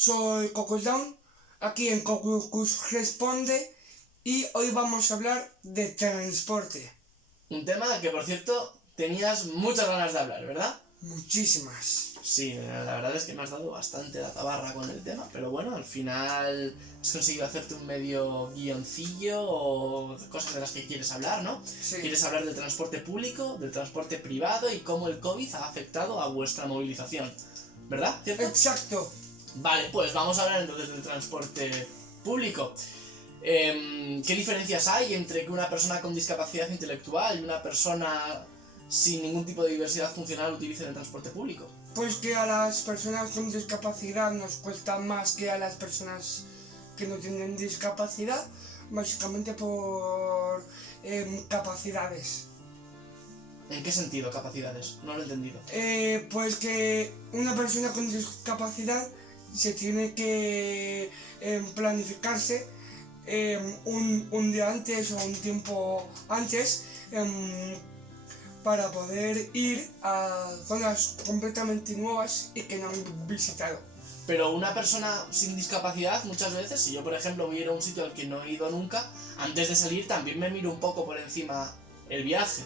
soy Cocosdown, aquí en Cocus Responde, y hoy vamos a hablar de transporte. Un tema que, por cierto, tenías muchas ganas de hablar, ¿verdad? Muchísimas. Sí, la verdad es que me has dado bastante la tabarra con el tema, pero bueno, al final has conseguido hacerte un medio guioncillo o cosas de las que quieres hablar, ¿no? Sí. Quieres hablar del transporte público, del transporte privado y cómo el COVID ha afectado a vuestra movilización, ¿verdad? ¿Cierto? Exacto. Vale, pues vamos a hablar entonces del transporte público. ¿Qué diferencias hay entre que una persona con discapacidad intelectual y una persona sin ningún tipo de diversidad funcional utilice el transporte público? Pues que a las personas con discapacidad nos cuesta más que a las personas que no tienen discapacidad, básicamente por capacidades. ¿En qué sentido capacidades? No lo he entendido. Pues que una persona con discapacidad se tiene que planificarse un día antes o un tiempo antes para poder ir a zonas completamente nuevas y que no han visitado. Pero una persona sin discapacidad, muchas veces, si yo por ejemplo voy a ir a un sitio al que no he ido nunca, antes de salir también me miro un poco por encima el viaje.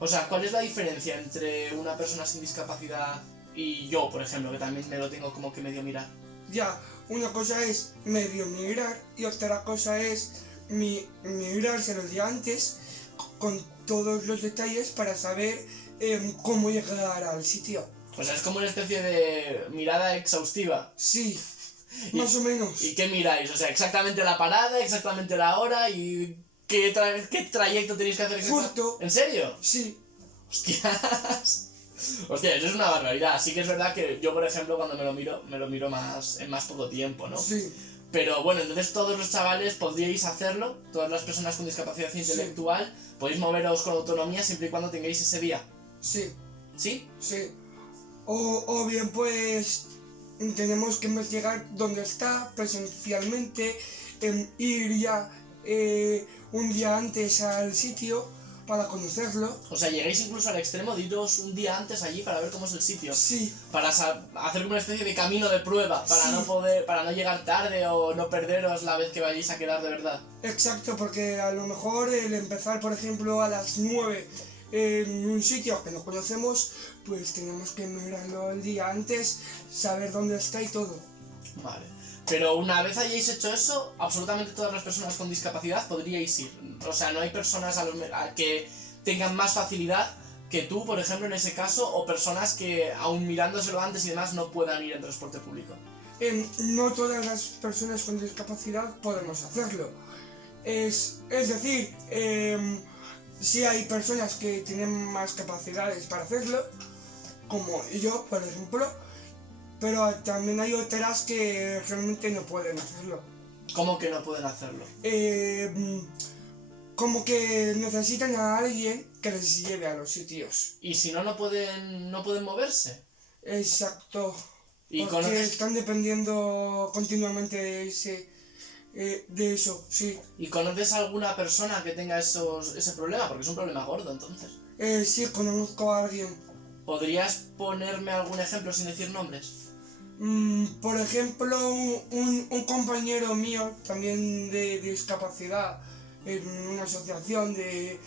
O sea, ¿cuál es la diferencia entre una persona sin discapacidad y yo, por ejemplo, que también me lo tengo como que medio mirar? Ya, una cosa es medio mirar y otra cosa es mirarse los días antes con todos los detalles para saber cómo llegar al sitio. O sea, es como una especie de mirada exhaustiva. Sí, más o menos. ¿Y qué miráis? O sea, exactamente la parada, exactamente la hora y qué trayecto tenéis que hacer. Justo. ¿En serio? Sí. Hostias. Hostia, eso es una barbaridad. Sí que es verdad que yo, por ejemplo, cuando me lo miro más en más poco tiempo, ¿no? Sí. Pero bueno, entonces todos los chavales podríais hacerlo, todas las personas con discapacidad intelectual, podéis moveros con autonomía siempre y cuando tengáis ese día. Sí. ¿Sí? Sí. O bien pues tenemos que investigar dónde está presencialmente, ir ya un día antes al sitio para conocerlo. O sea, llegáis incluso al extremo de iros un día antes allí para ver cómo es el sitio. Sí. Para hacer como una especie de camino de prueba, para Sí. para no llegar tarde o no perderos la vez que vayáis a quedar de verdad. Exacto, porque a lo mejor el empezar, por ejemplo, a las 9 en un sitio que no conocemos, pues tenemos que mirarlo el día antes, saber dónde está y todo. Vale. Pero una vez hayáis hecho eso, absolutamente todas las personas con discapacidad podríais ir. O sea, no hay personas a que tengan más facilidad que tú, por ejemplo, en ese caso, o personas que, aun mirándoselo antes y demás, no puedan ir en transporte público. No todas las personas con discapacidad podemos hacerlo. Es decir, sí hay personas que tienen más capacidades para hacerlo, como yo, por ejemplo, pero también hay otras que realmente no pueden hacerlo. ¿Cómo que no pueden hacerlo? Como que necesitan a alguien que les lleve a los sitios. Y si no pueden moverse. Exacto. ¿Y porque están dependiendo continuamente de eso, sí. ¿Y conoces a alguna persona que tenga ese problema? Porque es un problema gordo, entonces. Sí, conozco a alguien. ¿Podrías ponerme algún ejemplo sin decir nombres? Por ejemplo, un compañero mío, también de discapacidad, en una asociación de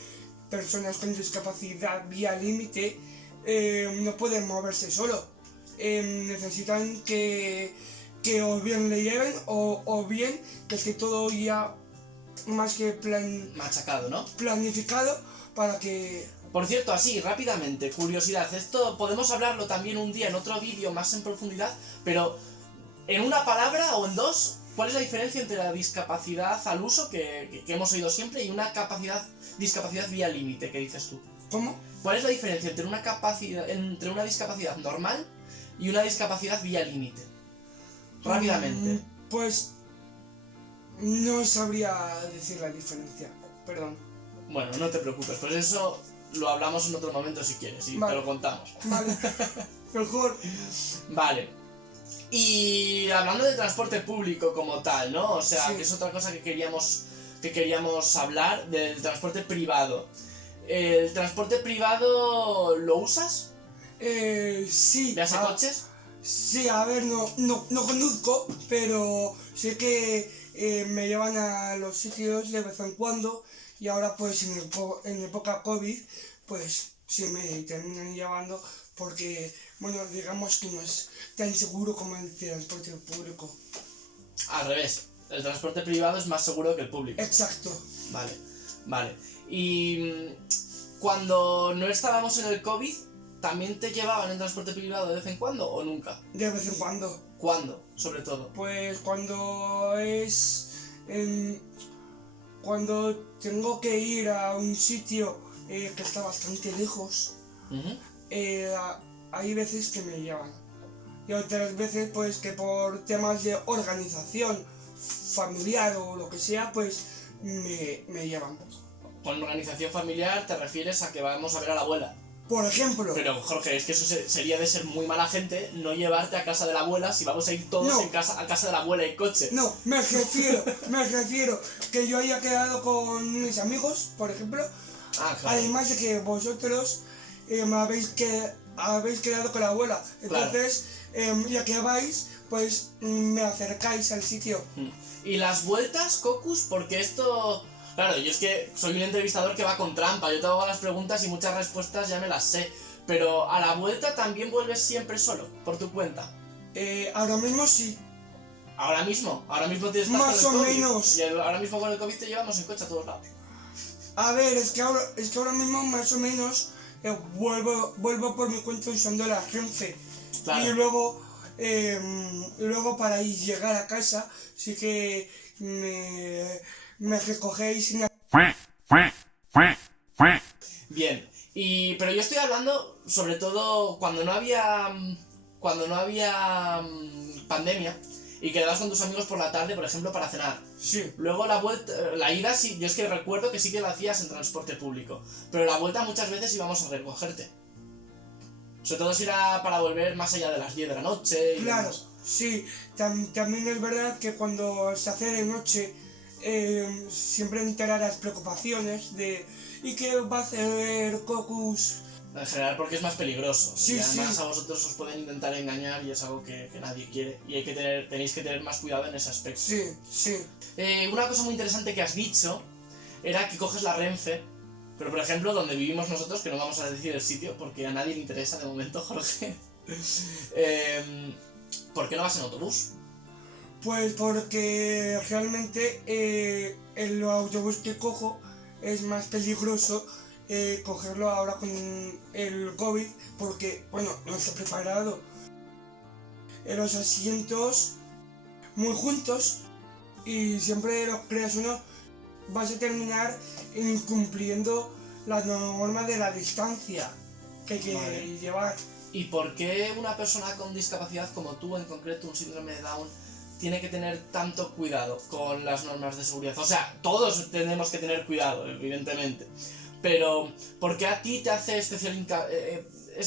personas con discapacidad vía límite, no pueden moverse solo. Necesitan que o bien le lleven o bien que esté todo ya más que machacado, ¿no? planificado para que... Por cierto, así, rápidamente, curiosidad, esto podemos hablarlo también un día en otro vídeo más en profundidad, pero en una palabra o en dos, ¿cuál es la diferencia entre la discapacidad al uso, que hemos oído siempre, y una discapacidad vía límite, que dices tú? ¿Cómo? ¿Cuál es la diferencia entre una discapacidad normal y una discapacidad vía límite? Rápidamente. Pues no sabría decir la diferencia, perdón. Bueno, no te preocupes, pues eso lo hablamos en otro momento si quieres y vale. te lo contamos. Vale, mejor. Vale. Y hablando de transporte público como tal, ¿no? O sea, sí. que es otra cosa que queríamos hablar del transporte privado. ¿El transporte privado lo usas? Sí. ¿Veas coches? Sí, a ver, no conduzco, pero sé que me llevan a los sitios de vez en cuando y ahora pues en época COVID pues sí me terminan llevando porque, bueno, digamos que no es tan seguro como el transporte público. Al revés, el transporte privado es más seguro que el público. Exacto. Vale. Y cuando no estábamos en el COVID, ¿también te llevaban en transporte privado de vez en cuando o nunca? De vez en cuando. ¿Cuándo, sobre todo? Pues cuando tengo que ir a un sitio que está bastante lejos, hay veces que me llevan. Y otras veces pues que por temas de organización familiar o lo que sea, pues me llevan. Con organización familiar te refieres a que vamos a ver a la abuela. Por ejemplo. Pero Jorge, es que eso sería de ser muy mala gente no llevarte a casa de la abuela si vamos a ir todos a casa de la abuela en coche. No, me refiero que yo haya quedado con mis amigos, por ejemplo. Claro. Además de que vosotros habéis quedado con la abuela. Entonces, ya que vais, pues me acercáis al sitio. ¿Y las vueltas, Cocus? Porque esto... Claro, yo es que soy un entrevistador que va con trampa, yo te hago las preguntas y muchas respuestas ya me las sé. Pero a la vuelta también vuelves siempre solo, por tu cuenta. Ahora mismo sí. ¿Ahora mismo tienes más o menos. Y ahora mismo con el COVID te llevamos en coche a todos lados. A ver, es que ahora mismo más o menos vuelvo por mi cuenta usando la Renfe. Claro. Y luego para llegar a casa sí que me recogéis y Bien, pero yo estoy hablando sobre todo cuando no había pandemia y quedabas con tus amigos por la tarde, por ejemplo, para cenar. Sí. Luego la ida sí, yo es que recuerdo que sí que la hacías en transporte público, pero la vuelta muchas veces íbamos a recogerte. Sobre todo si era para volver más allá de las 10 de la noche. Claro, sí. También es verdad que cuando se hace de noche siempre enterar las preocupaciones de ¿y qué va a hacer Cocus? En general porque es más peligroso. Sí, y además sí. a vosotros os pueden intentar engañar y es algo que nadie quiere. Y tenéis que tener más cuidado en ese aspecto. Sí. Una cosa muy interesante que has dicho era que coges la Renfe, pero por ejemplo donde vivimos nosotros, que no vamos a decir el sitio porque a nadie le interesa de momento, Jorge. ¿Por qué no vas en autobús? Pues porque realmente el autobús que cojo es más peligroso cogerlo ahora con el COVID porque, bueno, no está preparado. Los asientos muy juntos y siempre lo creas uno, vas a terminar incumpliendo las normas de la distancia que hay que llevar. ¿Y por qué una persona con discapacidad como tú, en concreto un síndrome de Down, tiene que tener tanto cuidado con las normas de seguridad? O sea, todos tenemos que tener cuidado, evidentemente. Pero, ¿por qué a ti te hace es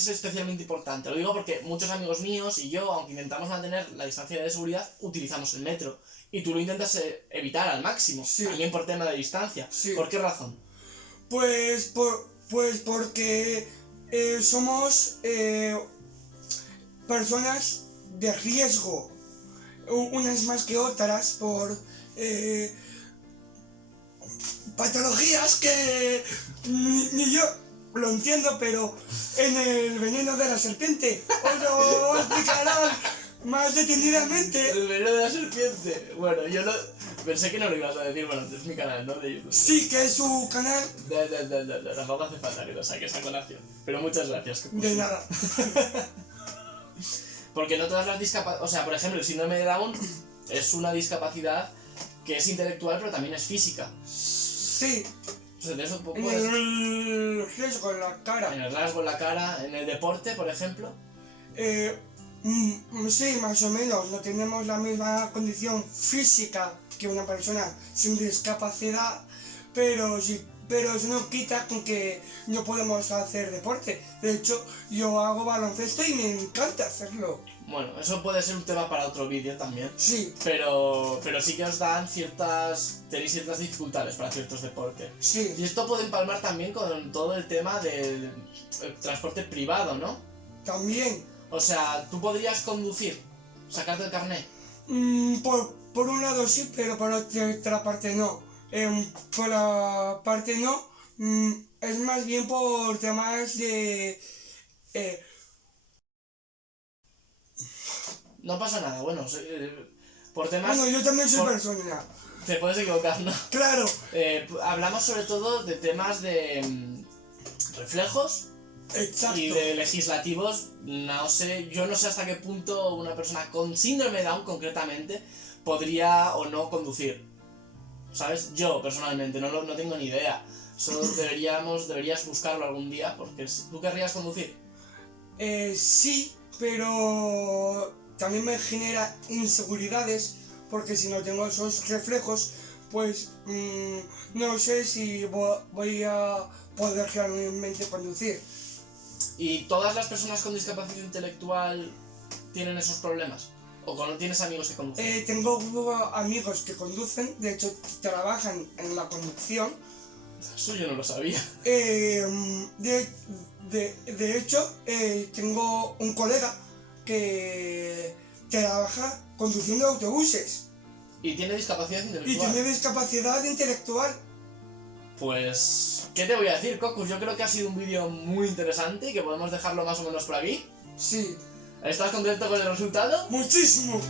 especialmente importante? Lo digo porque muchos amigos míos y yo, aunque intentamos mantener la distancia de seguridad, utilizamos el metro. Y tú lo intentas evitar al máximo, también por tema de distancia. Sí. ¿Por qué razón? Pues porque somos personas de riesgo, unas más que otras, por patologías que ni yo lo entiendo, pero en el veneno de la serpiente os lo explicarán más detenidamente. El veneno de la serpiente. Bueno, yo pensé que no lo ibas a decir, bueno, es mi canal, ¿no? De YouTube. Sí, que es su canal. Tampoco hace falta que lo saques a colación. Pero muchas gracias. De nada. Porque no todas las discapacidades... O sea, por ejemplo, el síndrome de Down es una discapacidad que es intelectual, pero también es física. Sí. Entonces, eso En el riesgo en la cara. En el rasgo, en la cara, en el deporte, por ejemplo. Sí, más o menos. No tenemos la misma condición física que una persona sin discapacidad, pero eso no quita con que no podemos hacer deporte. De hecho, yo hago baloncesto y me encanta hacerlo. Bueno, eso puede ser un tema para otro vídeo también. Sí. Pero sí que os dan tenéis ciertas dificultades para ciertos deportes. Sí. Y esto puede empalmar también con todo el tema del transporte privado, ¿no? También. O sea, tú podrías conducir, sacarte el carnet. Por un lado sí, pero por otra parte no. Por la parte no, es más bien por temas de... No pasa nada, bueno, por temas... Bueno, yo también soy persona. Te puedes equivocar, ¿no? Claro. Hablamos sobre todo de temas de reflejos. Exacto. Y de legislativos, no sé, yo no sé hasta qué punto una persona con síndrome de Down concretamente podría o no conducir. ¿Sabes? Yo personalmente no tengo ni idea. Solo deberías buscarlo algún día, porque ¿tú querrías conducir? Sí, pero también me genera inseguridades, porque si no tengo esos reflejos, pues no sé si voy a poder realmente conducir. ¿Y todas las personas con discapacidad intelectual tienen esos problemas? ¿O no tienes amigos que conducen? Tengo amigos que conducen, de hecho trabajan en la conducción. Eso yo no lo sabía. De hecho, tengo un colega que trabaja conduciendo autobuses. ¿Y tiene discapacidad intelectual? Y tiene discapacidad intelectual. Pues, ¿qué te voy a decir, Cocus? Yo creo que ha sido un vídeo muy interesante y que podemos dejarlo más o menos por aquí. Sí. ¿Estás contento con el resultado? ¡Muchísimo!